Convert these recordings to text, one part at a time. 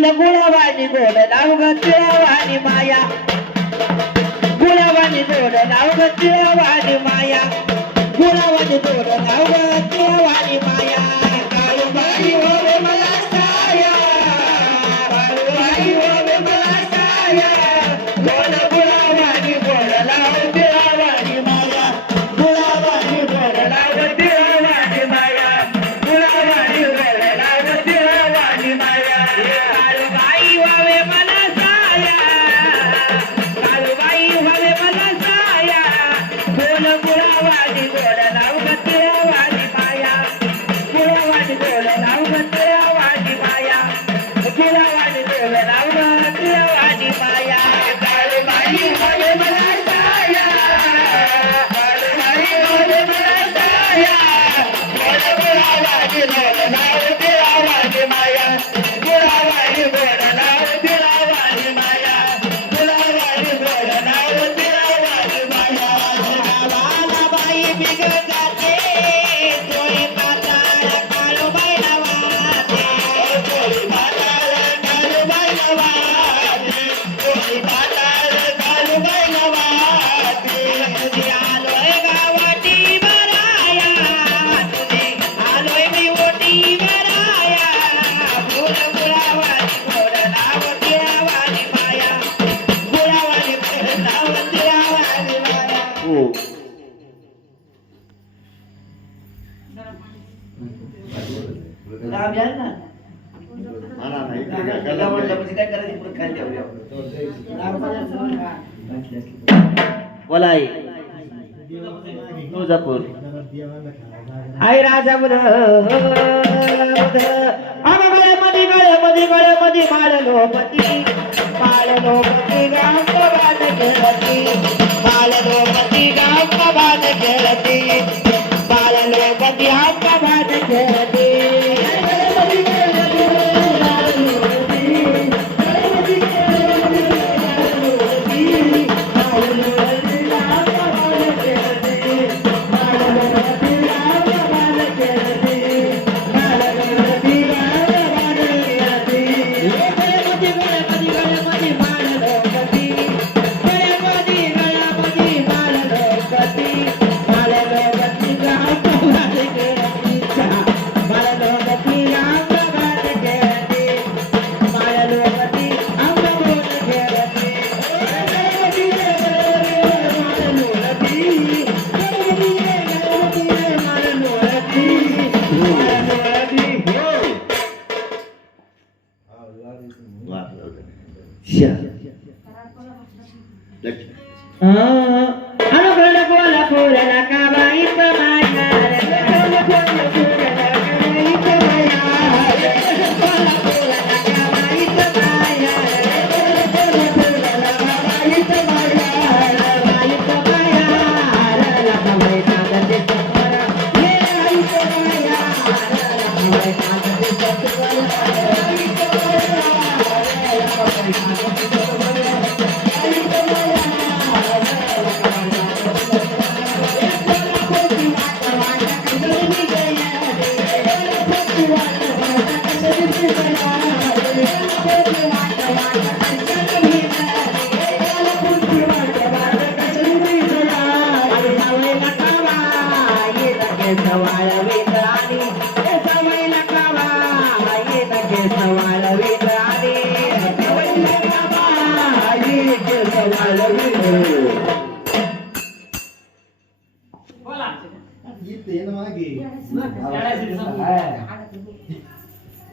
बोल गुळावाणी गोड नाव ग तिळावाणी माया गुळावाणी गोड नाव ग तिळावाणी माया गुळावाणी गोड नाव ग तिळावाणी माया काळूबाई होवे मला साया काळूबाई होवे मला साया बोल गुळावाणी गोड नाव तिळावाणी माया गुळावाणी गोड नाव तिळावाणी माया गुळावाणी गोड नाव तिळावाणी माया काळूबाई होवे मला साया काळूबाई होवे मला साया बोल गुळावाणी गोड नाव तिळावाणी माया गुळावाणी गोड नाव तिळावाणी माया गुळावाणी गोड नाव तिळावाणी माया काळूबाई होवे मला साया काळूबाई होवे मला साया बोल गुळावाणी गोड नाव तिळावाणी माया गुळावाणी गोड नाव तिळावाणी माया गुळावाणी गोड नाव तिळावाणी माया गावाला बाई बिगर जाते तोय पाताळ काळूबाई वाटे तोय पाताळ काळूबाई वाटे तोय पाताळ काळूबाई वाटे तुझी आलोय गावाटी बराया तुझी आलोय मी ओटी बराया बोल गुळावाणी गोड नाव तिळावाणी माया गुळावाणी गोड नाव तिळावाणी माया हो राम याल ना आणा नाही तिला म्हटलं म्हणजे काय करायचं पुढे काय द्यावं बोलाई तुळजापूर आई राजा मध्ये माळलो पती गाव कबाद खेळती माळलो पती गाव कबाद खेळती माळलो पती गाव कबाद खेळती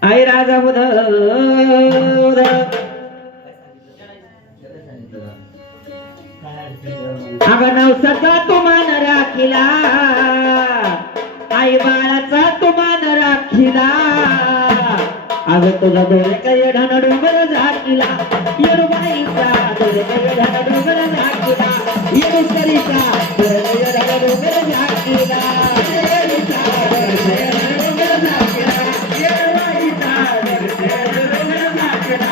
आई राजा बुध अगं नवसाचा तुमान राखिला आई बाळाचा तुमान राखिला अगं तुझा डोळे काही ढाण डोंगर झाकीला येरुबाईचा डोळे काही ढाण डोंगर झाकीला येरुसरीचा डोळे काही ढाण डोंगर झाकीला येरुचा डोळे काही ढाण डोंगर झाकीला येरुबाईचा डोळे काही ढाण डोंगर झाकीला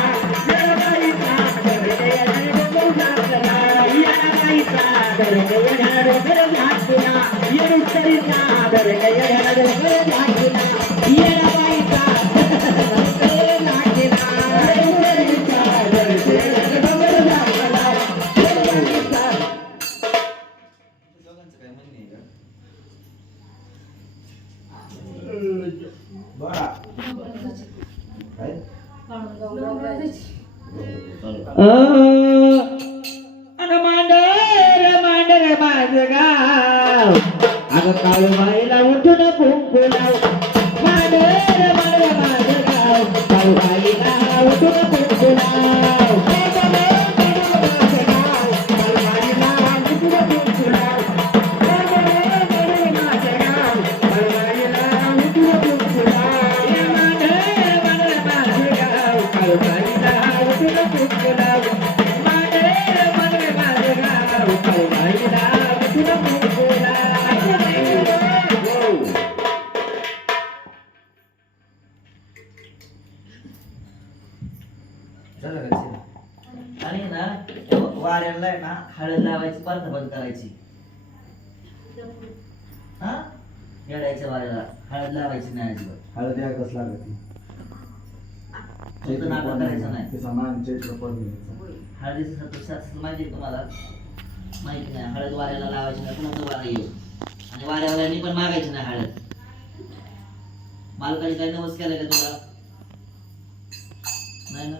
येरुबाईचा डोळे काही ढाण डोंगर झाकीला येरुबाईचा डोळे काही ढाण डोंगर झाकीला येरुसरीचा डोळे काही ढाण डोंगर झाकीला येरुबाईचा माझं गाव अगं काळूबाईला उठून कुंकू लाव मांडर मांडर माझं गाव काळूबाईला उठून कुंकू लाव आणि ना वाऱ्याला आहे ना हळद लावायची परत बंद करायची हा येडायच्या वाऱ्याला हळद लावायची नाही अजिबात हळद एकच लागत फक्त नाटक करायचं नाही ते समान चैत्र पौर्णिमेचा हळदीचं शास्त्र माहिती आहे तुम्हाला माहिती नाही हळद वाऱ्याला लावायची नाही कोणाचं वारा येऊ आणि वाऱ्यावाल्यांनी पण मागायची नाही हळद मालकाने काय नवस केलाय का तुला नाही ना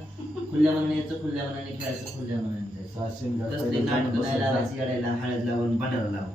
खुल्या मनाने यायचं खुल्या मनाने खेळायचं खुल्या मनाने जायचं कसले नाटक नाही लावायची येडायला हळद लावून भांडारा लावून